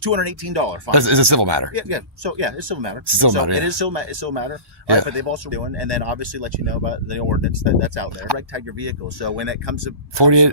$218 fine. It's a civil matter. Yeah. So yeah, it's a civil matter. It's a civil matter. It is still a matter. Right, but they've also doing, and then obviously let you know about the ordinance that's out there. Red tag your vehicle. So when it comes to 48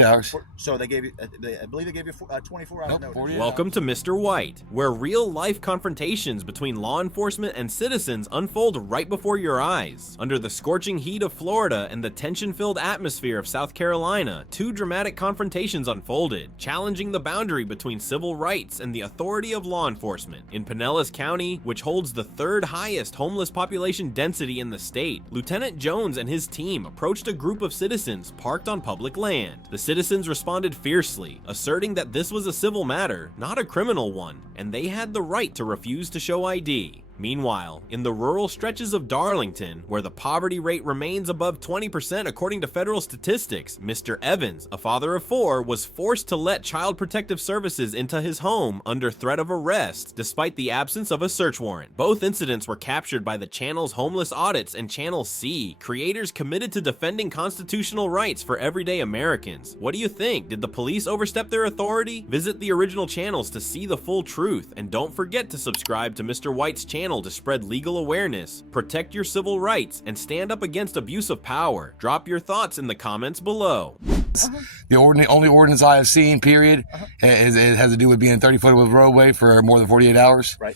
hours. So they gave you, I believe they gave you 24 hours notice. Welcome to Mr. White, where real-life confrontations between law enforcement and citizens unfold right before your eyes. Under the scorching heat of Florida and the tension-filled atmosphere of South Carolina, two dramatic confrontations unfolded, challenging the boundary between civil rights and the authority of law enforcement. In Pinellas County, which holds the third highest homeless population density in the state, Lieutenant Jones and his team approached a group of citizens parked on public land. The citizens responded fiercely, asserting that this was a civil matter, not a criminal one, and they had the right to refuse to show ID. Meanwhile, in the rural stretches of Darlington, where the poverty rate remains above 20% according to federal statistics, Mr. Evans, a father of 4, was forced to let Child Protective Services into his home under threat of arrest, despite the absence of a search warrant. Both incidents were captured by the channels Homeless Audits and Channel C, creators committed to defending constitutional rights for everyday Americans. What do you think? Did the police overstep their authority? Visit the original channels to see the full truth, and don't forget to subscribe to Mr. White's channel to spread legal awareness, protect your civil rights, and stand up against abuse of power. Drop your thoughts in the comments below. The only ordinance I have seen, period, it has to do with being 30 foot of a roadway for more than 48 hours. Right.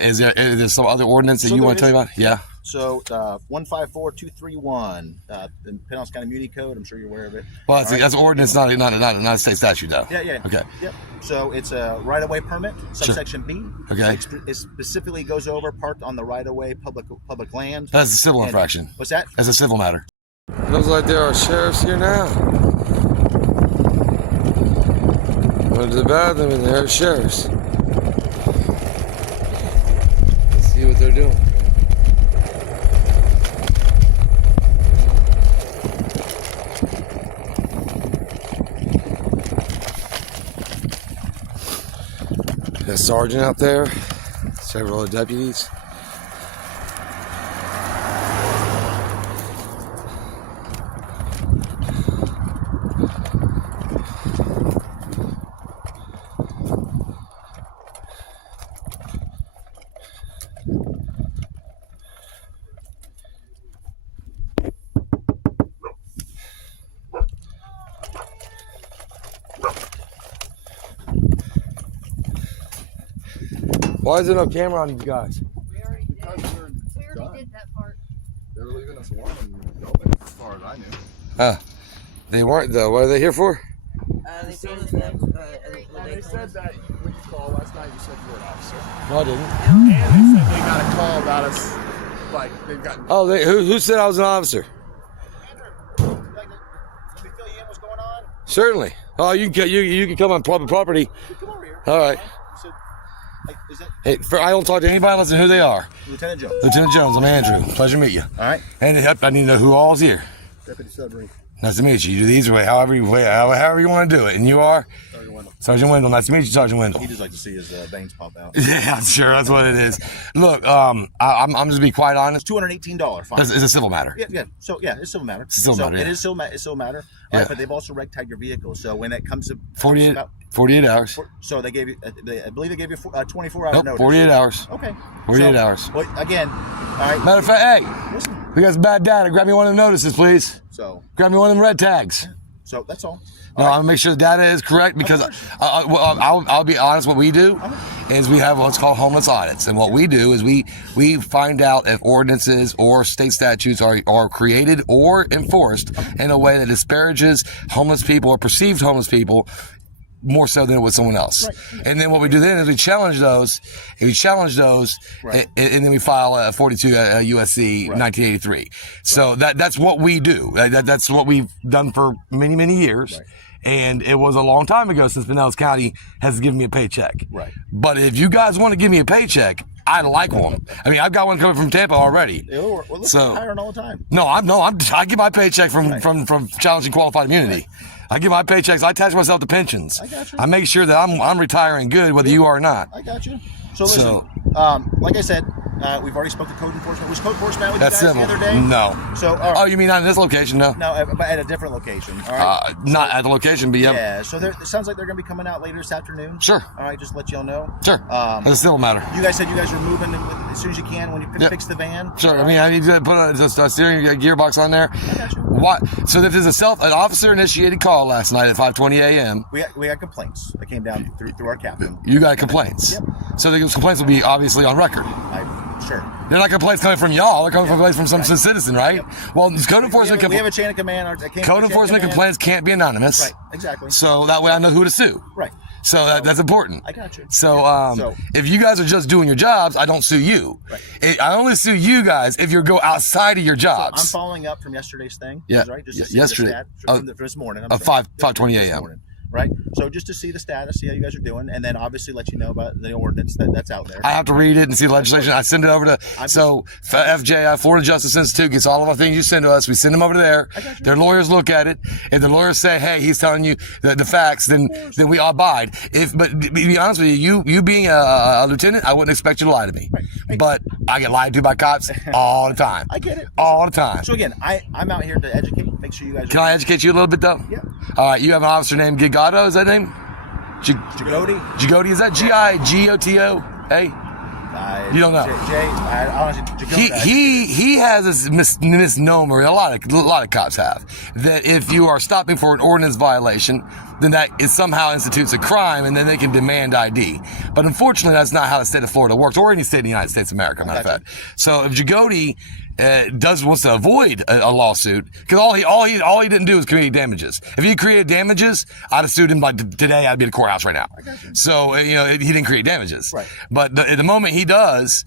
Is there some other ordinance that you want to tell me about? Yeah. So 154231, the Pinellas County Muni Code. I'm sure you're aware of it. Well, that's ordinance, not a state statute, though. Yeah. Okay. Yep. So it's a right-of-way permit, subsection B. Okay. It specifically goes over parked on the right-of-way public land. That's a civil infraction. What's that? That's a civil matter. Looks like there are sheriffs here now. Went to the bathroom and there are sheriffs. Let's see what they're doing. Got a sergeant out there, several other deputies. Why is there no camera on these guys? We already did that part. They were leaving us alone in the building, as far as I knew. They weren't though. What are they here for? They said They said that when you called last night, you said you were an officer. No, I didn't. And they said they got a call about us, like they've gotten. Oh, who said I was an officer? Let me fill you in what's going on. Certainly. Oh, you can come on private property. Come over here. All right. So, is that Hey, I don't talk to anybody unless I know who they are. Lieutenant Jones? Lieutenant Jones, I'm Andrew. Pleasure to meet you. All right. And I need to know who all's here. Deputy Sudbury. Nice to meet you. You do these way, however you want to do it. And you are? Sergeant Wendell. Sergeant Wendell. Nice to meet you, Sergeant Wendell. He just like to see his veins pop out. Yeah, I'm sure that's what it is. Look, I'm just to be quite honest. $218 fine. It's a civil matter. Yeah. So yeah, it's a civil matter. It's a civil matter, It yeah. is still a civil matter. Yeah. Right, but they've also red tagged your vehicle. So when it comes to 48 hours. So they gave you, I believe they gave you 24 hours Nope, notice. 48 hours. Okay. 48 hours. Well, again, all right. Matter of fact, hey, Listen. we got some bad data. Grab me one of the notices, please. So Grab me one of them red tags. that's all. No, I'm gonna make sure the data is correct because I'll be honest. What we do is we have what's called homeless audits, and what we do is we find out if ordinances or state statutes are created or enforced in a way that disparages homeless people or perceived homeless people more so than with someone else. Right. And then what we do then is we challenge those, Right. and then we file a 42 USC 1983. So that's what we do. That's what we've done for many, many years. Right. And it was a long time ago since Pinellas County has given me a paycheck. Right. But if you guys want to give me a paycheck, I'd like one. I mean, I've got one coming from Tampa already. We're hiring all the time. I get my paycheck from challenging qualified immunity. I get my paychecks. I attach myself to pensions. I got you. I make sure that I'm retiring good, whether you are or not. I got you. So listen, like I said, We've already spoke to code enforcement. Was code enforcement out with That's you guys civil. the other day? No. So, Oh, you mean not in this location? No. no, but at a different location. All right. Not at the location, but yeah. Yeah. So it sounds like they're going to be coming out later this afternoon. Sure. All right. Just to let y'all know. Sure. It's a civil matter. You guys said you guys were moving as soon as you can when you Yep. fix the van. Sure. I mean, I need to put a steering gearbox on there. I got you. What? So if there's an officer-initiated call last night at 5:20 a.m. We had complaints that came down through our captain. You got complaints. Yep. So the complaints will be obviously on record. Sure. They're not complaints coming from y'all. They're coming from complaints from some citizen, right? Well, code enforcement We have a chain of command. code enforcement complaints can't be anonymous. Right. Exactly. So that way I know who to sue. Right. So that's important. I got you. So if you guys are just doing your jobs, I don't sue you. Right. I only sue you guys if you go outside of your So I'm jobs. following up from yesterday's thing. Yeah. Right. Just to see Yesterday. The stat from this morning. I'm Of sorry. 5:20 This a.m. morning. Right. So just to see the status, see how you guys are doing, and then obviously let you know about the ordinance that's out there. I have to read it and see the legislation. I send it over to FJ, Florida Justice Institute gets all of our things you send to us. We send them over there. Their lawyers look at it. If the lawyers say, "Hey, he's telling you the facts," then we abide. But to be honest with you being a lieutenant, I wouldn't expect you to lie to me. Right. But I get lied to by cops all the time. I get it. All the time. So again, I'm out here to educate, make sure you guys. Can I educate you a little bit though? Yeah. All right. You have an officer named Gigato. Is that name? Jagoti? Jagoti. Is that Gigoto? Hey. You don't know. He has this misnomer. A lot of cops have that if you are stopping for an ordinance violation, then that it somehow institutes a crime, and then they can demand ID. But unfortunately, that's not how the state of Florida works, or any state in the United States of America. Matter of fact. So if Jagoti wants to avoid a lawsuit, because all he didn't do was create damages. If he created damages, I'd have sued him like today. I'd be at the courthouse right now. So he didn't create damages. Right. But at the moment he does,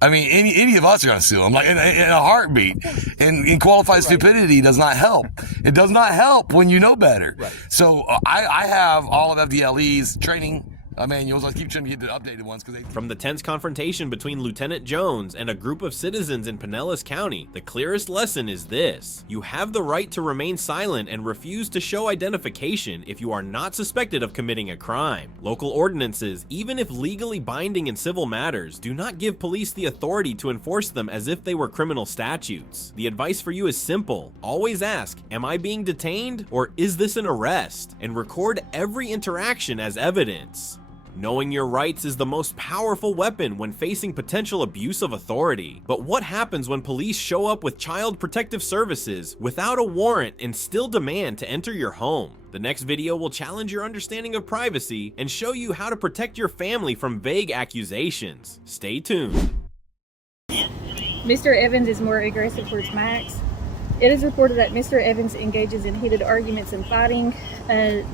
I mean, any of us are going to sue him, like in a heartbeat. And qualified stupidity does not help. It does not help when you know better. Right. So I have all of FDLE's training manuals. I keep trying to get the updated ones From the tense confrontation between Lieutenant Jones and a group of citizens in Pinellas County, the clearest lesson is this: you have the right to remain silent and refuse to show identification if you are not suspected of committing a crime. Local ordinances, even if legally binding in civil matters, do not give police the authority to enforce them as if they were criminal statutes. The advice for you is simple: always ask, am I being detained, or is this an arrest? And record every interaction as evidence. Knowing your rights is the most powerful weapon when facing potential abuse of authority. But what happens when police show up with child protective services without a warrant and still demand to enter your home? The next video will challenge your understanding of privacy and show you how to protect your family from vague accusations. Stay tuned. Mr. Evans is more aggressive towards Max. It is reported that Mr. Evans engages in heated arguments and fighting,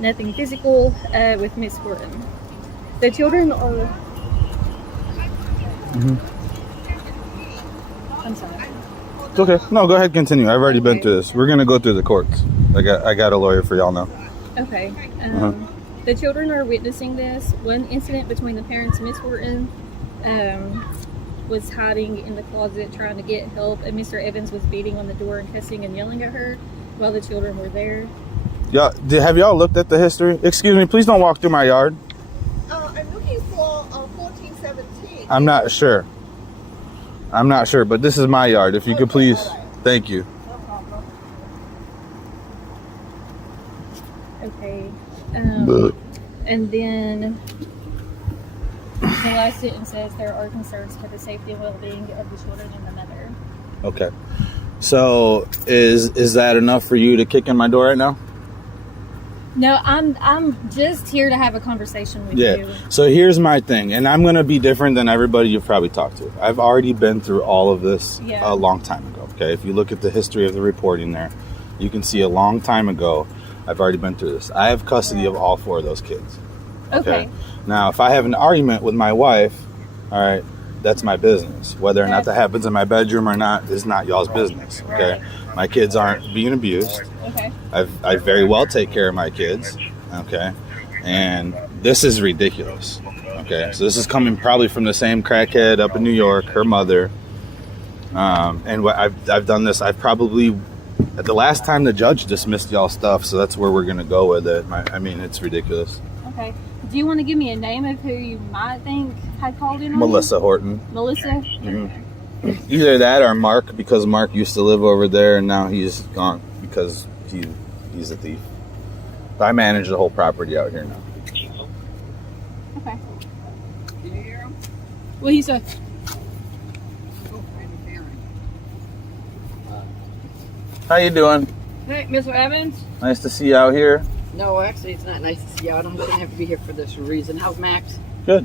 nothing physical, with Miss Horton. The children are... I'm sorry. It's okay. No, go ahead, continue. I've already been through this. We're going to go through the courts. I got a lawyer for y'all now. Okay. The children are witnessing this. One incident between the parents, Miss Horton, was hiding in the closet trying to get help, and Mr. Evans was beating on the door and cussing and yelling at her while the children were there. Have y'all looked at the history? Excuse me, please don't walk through my yard. I'm looking for 1417. I'm not sure. But this is my yard. If you could please. Thank you. No problem. Okay. And then the last sentence says there are concerns for the safety and well-being of the children and the mother. Okay. So is that enough for you to kick in my door right now? No, I'm just here to have a conversation with you. So here's my thing, and I'm going to be different than everybody you've probably talked to. I've already been through all of this a long time ago, okay? If you look at the history of the reporting there, you can see a long time ago, I've already been through this. I have custody of all 4 of those kids. Okay. Now, if I have an argument with my wife, all right, that's my business. Whether or not that happens in my bedroom or not is not y'all's business, okay? My kids aren't being abused. Okay. I very well take care of my kids, okay? And this is ridiculous, okay? So this is coming probably from the same crackhead up in New York, her mother. And what I've done this, I've probably, the last time the judge dismissed y'all stuff, so that's where we're going to go with it. I mean, it's ridiculous. Okay. Do you want to give me a name of who you might think had called in on Melissa Horton. Melissa? Mhm. Either that or Mark, because Mark used to live over there and now he's gone because he's a thief. But I manage the whole property out here now. Okay. What he said? How you doing? Hey, Mr. Evans? Nice to see you out here. No, actually, it's not nice to see you. I don't have to be here for this reason. How's Max? Good.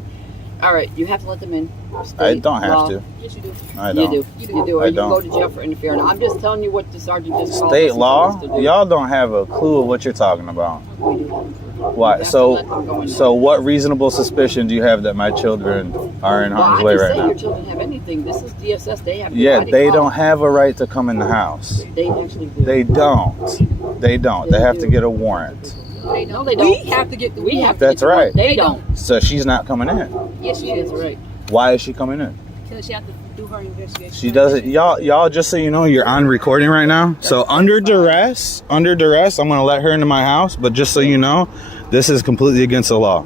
All right, you have to let them in. I don't have to. Yes, you do. I don't. You do. Or I you can go don't. to jail for interfering. I'm just telling you what the sergeant just called State us and law? told us to do. Y'all don't have a clue of what you're talking about. We do. Why? You have to let them go in. So what reasonable suspicion do you have that my children are in Well, harm's I way can right say now? your children have anything. This is DSS. They have. Yeah, provided they call. don't have a right to come in the house. They actually do. They don't. They don't. They have to get a warrant. No, they don't. We have to get the We have to That's get the right. warrant. They don't. So she's not coming in. Yes, she is. Right. Why is she coming in? Because she has to do her investigation. She doesn't. Y'all. Just so you know, you're on recording right now. So under duress, I'm gonna let her into my house. But just so you know, this is completely against the law.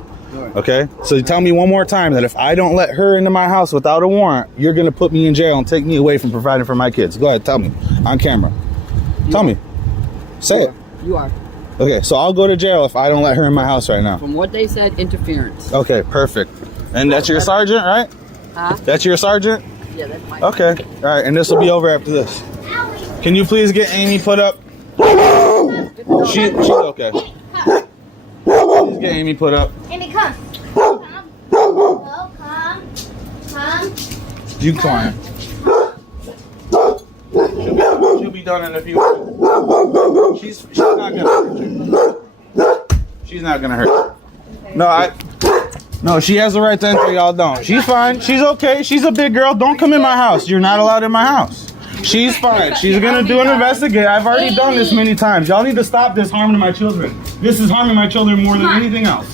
Okay. So tell me one more time that if I don't let her into my house without a warrant, you're gonna put me in jail and take me away from providing for my kids. Go ahead. Tell me on camera. Tell me. Say it. You are. Okay. So I'll go to jail if I don't let her in my house right now. From what they said, interference. Okay. Perfect. And that's your sergeant, right? Huh? That's your sergeant? Yeah, that's my. Okay. All right. And this will be over after this. Can you please get Amy put up? She's okay. Please get Amy put up. Amy, come. Come. Oh, come. Come. You come on. She'll be done in a few minutes. She's not gonna hurt you. She's not gonna hurt you. No, she has the right to enter. Y'all don't. She's fine. She's okay. She's a big girl. Don't come in my house. You're not allowed in my house. She's fine. She's gonna do an investigate. I've already done this many times. Y'all need to stop this harm to my children. This is harming my children more than anything else.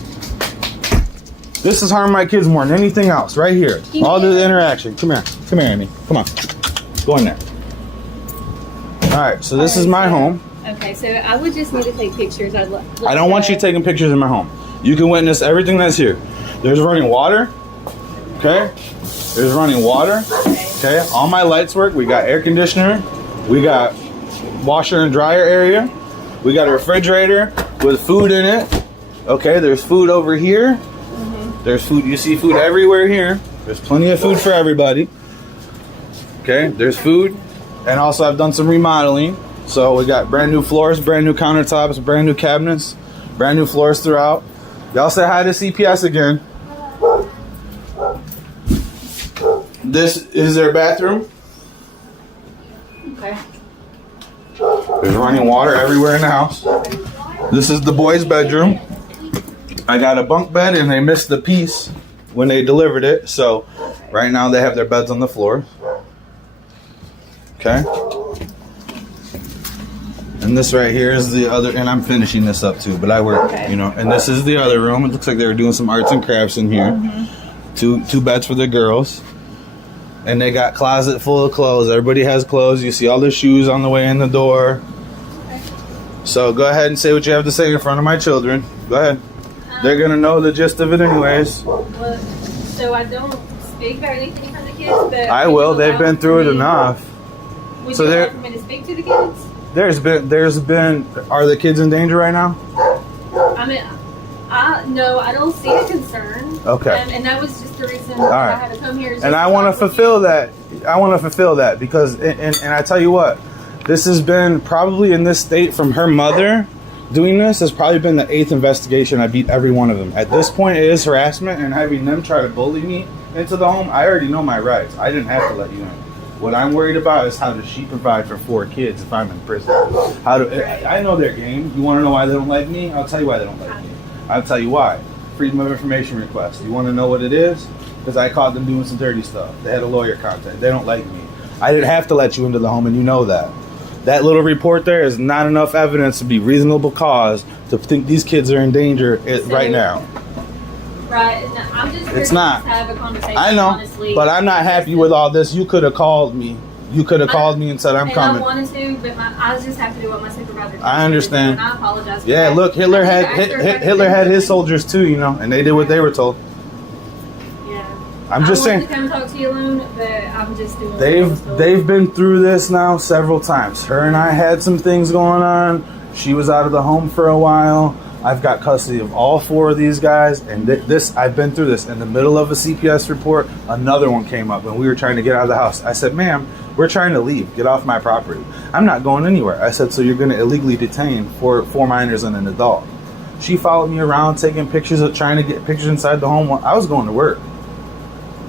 This is harming my kids more than anything else. Right here. All this interaction. Come here. Come here, Amy. Come on. Go in there. All right. So this is my home. Okay, so I would just need to take pictures. I don't want you taking pictures in my home. You can witness everything that's here. There's running water. Okay. There's running water. Okay. All my lights work. We got air conditioner. We got washer and dryer area. We got a refrigerator with food in it. Okay. There's food over here. There's food. You see food everywhere here. There's plenty of food for everybody. Okay. There's food. And also I've done some remodeling. So we got brand new floors, brand new countertops, brand new cabinets, brand new floors throughout. Y'all say hi to CPS again. This is their bathroom. Okay. There's running water everywhere in the house. This is the boys' bedroom. I got a bunk bed and they missed the piece when they delivered it. So right now they have their beds on the floor. Okay. And this right here is the other, and I'm finishing this up too, but I work, you know, and this is the other room. It looks like they were doing some arts and crafts in here. Two beds for the girls. And they got closet full of clothes. Everybody has clothes. You see all their shoes on the way in the door. So go ahead and say what you have to say in front of my children. Go ahead. They're going to know the gist of it anyways. Well, so I don't speak about anything from the kids, but I will. They've been through it enough. Would So you they're- like for me to speak to the kids? There's been, are the kids in danger right now? I mean, no, I don't see a concern. Okay. And that was just the reason All I right. had to come here. And I want to fulfill that. I want to fulfill that because, and I tell you what, this has been probably in this state from her mother doing this has probably been the 8th investigation. I beat every one of them. At this point, it is harassment and having them try to bully me into the home. I already know my rights. I didn't have to let you in. What I'm worried about is how does she provide for 4 kids if I'm in prison? I know their game. You want to know why they don't like me? I'll tell you why they don't like me. I'll tell you why. Freedom of information request. You want to know what it is? Because I caught them doing some dirty stuff. They had a lawyer contact. They don't like me. I didn't have to let you into the home, and you know that. That little report there is not enough evidence to be reasonable cause to think these kids are in danger right now. Right, and I'm just here It's to not. just have a conversation. I know, honestly. but I'm not happy with all this. You could have called me You could have called me and said, I'm coming. I wanted to, but I just have to do what my supervisor tells me I understand. to do, and I apologize for Yeah, that. look, Hitler had his soldiers too, you know, and they did what they were told. Yeah. I'm just I saying. wanted to come talk to you alone, but I'm just doing. They've been through this now several times. Her and I had some things going on. She was out of the home for a while. I've got custody of all 4 of these guys, and I've been through this. In the middle of a CPS report, another one came up, and we were trying to get out of the house. I said, ma'am, we're trying to leave. Get off my property. I'm not going anywhere. I said, so you're going to illegally detain 4 minors and an adult. She followed me around, taking pictures, trying to get pictures inside the home. I was going to work.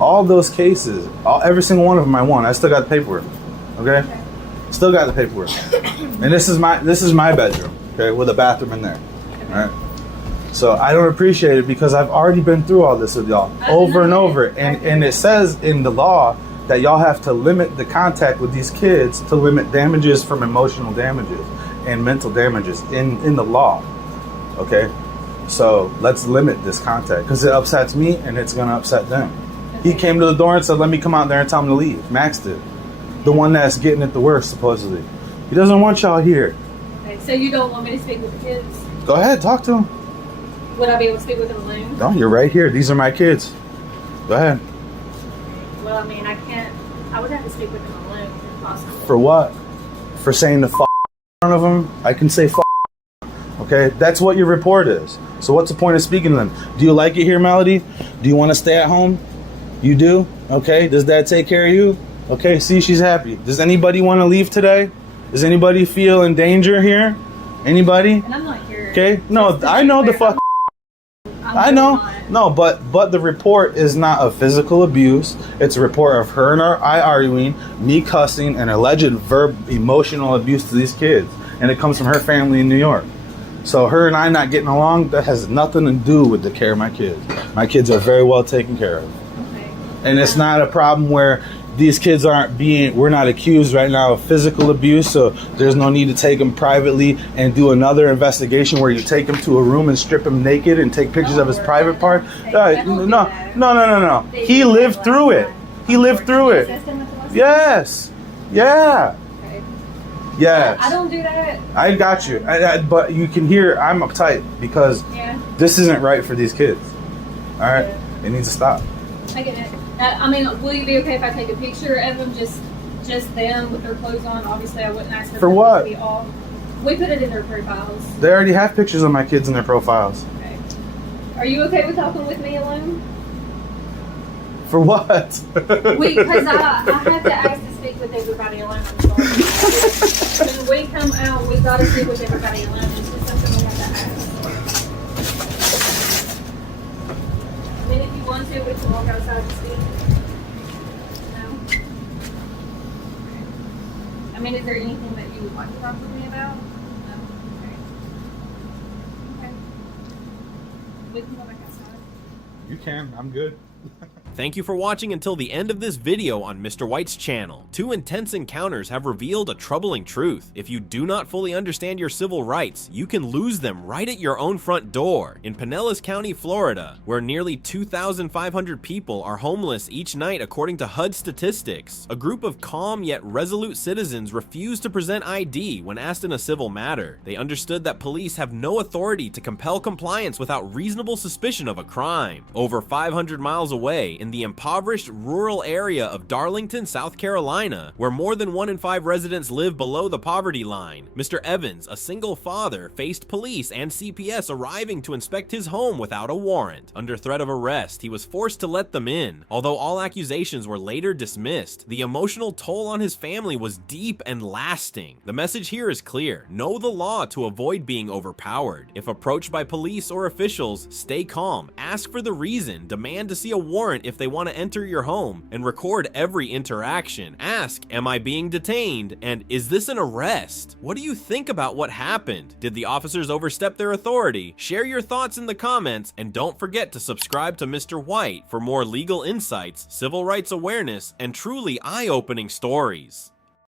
All those cases, every single one of them I won. I still got the paperwork. Okay? Still got the paperwork. And this is my bedroom, okay, with a bathroom in there. All right. So I don't appreciate it because I've already been through all this with y'all over and over. And it says in the law that y'all have to limit the contact with these kids to limit damages from emotional damages and mental damages in the law. Okay? So let's limit this contact because it upsets me and it's going to upset them. He came to the door and said, let me come out there and tell him to leave. Max did. The one that's getting it the worst, supposedly. He doesn't want y'all here. Okay, so you don't want me to speak with the kids? Go ahead, talk to him. Would I be able to speak with them alone? No, you're right here. These are my kids. Go ahead. Well, I mean, I can't. I would have to speak with them alone if possible. For what? For saying the f in front of them? I can say f. Okay? That's what your report is. So what's the point of speaking to them? Do you like it here, Melody? Do you want to stay at home? You do? Okay. Does Dad take care of you? Okay. See, she's happy. Does anybody want to leave today? Does anybody feel in danger here? Anybody? And I'm not here. Okay. No, I know the fuck. I know. No, but the report is not of physical abuse. It's a report of her and I arguing, me cussing, and alleged emotional abuse to these kids. And it comes from her family in New York. So her and I not getting along, that has nothing to do with the care of my kids. My kids are very well taken care of. Okay. And it's not a problem where these kids we're not accused right now of physical abuse, so there's no need to take them privately and do another investigation where you take him to a room and strip him naked and take pictures of his private part. No. He lived through it. He lived through it. Yes. Yeah. Yes. I don't do that. I got you. But you can hear I'm uptight because this isn't right for these kids. All right? Yeah. It needs to stop. I get it. I mean, will you be okay if I take a picture of them, just them with their clothes on? Obviously, I wouldn't ask for what? To be off. We put it in their profiles. They already have pictures of my kids in their profiles. Okay. Are you okay with talking with me alone? For what? Because I have to ask to speak with everybody alone. I'm sorry. When we come out, we got to speak with everybody alone. It's just something we have to ask. I mean, if you want to, we can walk outside and speak. No? I mean, is there anything that you would like to talk with me about? No? Okay. We can go back outside. You can. I'm good. Thank you for watching until the end of this video on Mr. White's channel. 2 intense encounters have revealed a troubling truth. If you do not fully understand your civil rights, you can lose them right at your own front door. In Pinellas County, Florida, where nearly 2,500 people are homeless each night according to HUD statistics, a group of calm yet resolute citizens refused to present ID when asked in a civil matter. They understood that police have no authority to compel compliance without reasonable suspicion of a crime. Over 500 miles away, in the impoverished rural area of Darlington, South Carolina, where more than 1 in 5 residents live below the poverty line, Mr. Evans, a single father, faced police and CPS arriving to inspect his home without a warrant. Under threat of arrest, he was forced to let them in. Although all accusations were later dismissed, the emotional toll on his family was deep and lasting. The message here is clear: know the law to avoid being overpowered. If approached by police or officials, stay calm, ask for the reason, demand to see a warrant if they want to enter your home, and record every interaction. Ask, am I being detained? And is this an arrest? What do you think about what happened? Did the officers overstep their authority? Share your thoughts in the comments, and don't forget to subscribe to Mr. White for more legal insights, civil rights awareness, and truly eye-opening stories.